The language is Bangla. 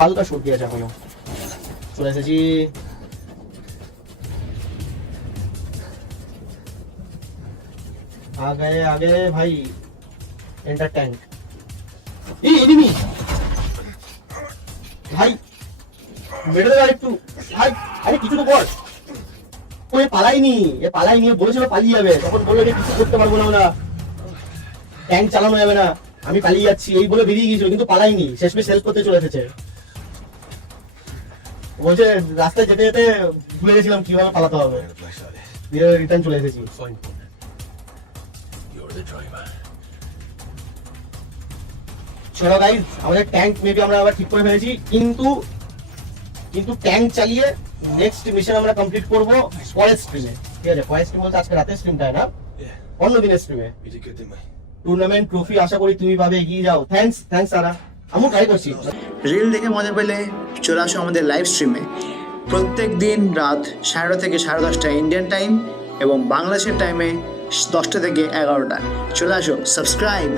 হালকা সর্দি আছে এখনও। চলে এসেছি। আগে আগে ভাই এন্টার ট্যাঙ্ক এই এনিমি ভাই একটু ভাই, আরে কিছু তো কর। এ পালাইনি এ পালাইনি বলেছিল পালিয়ে যাবে। তখন বলল যে কিছু করতে পারব না আমরা। ট্যাঙ্ক চালানো যাবে না। আমি পালিয়ে যাচ্ছি, এই বলে বেরিয়ে গিয়েছিল, কিন্তু পালাইনি শেষমেশ করতে চলে এসেছে। বলছে রাস্তায় যেতে যেতে ভুলে গেছিলাম কীভাবে পালাতে হবে? দিয়ে রিটার্ন চলে এসেছি. চলো গাইজ আমাদের ট্যাঙ্ক মেবি আমরা আবার ঠিক করে ফেলেছি কিন্তু কিন্তু ট্যাঙ্ক চালিয়ে নেক্সট মিশন আমরা কমপ্লিট করব পরের স্ট্রিমে ঠিক আছে পরের স্ট্রিম বলতে আজকে রাতের স্ট্রিমটা না? অন্য দিনের স্ট্রিমে? টুর্নামেন্ট ট্রফি আশা করি তুমি পাবে এগিয়ে যাও। থ্যাঙ্কস থ্যাঙ্কস সারা রিল দেখে মজা পেলে চলে আসো আমাদের লাইভ স্ট্রিমে প্রত্যেক দিন রাত সাড়ে থেকে সাড়ে দশটা ইন্ডিয়ান টাইম এবং বাংলাদেশের টাইমে দশটা থেকে এগারোটা। চলে আসো সাবস্ক্রাইব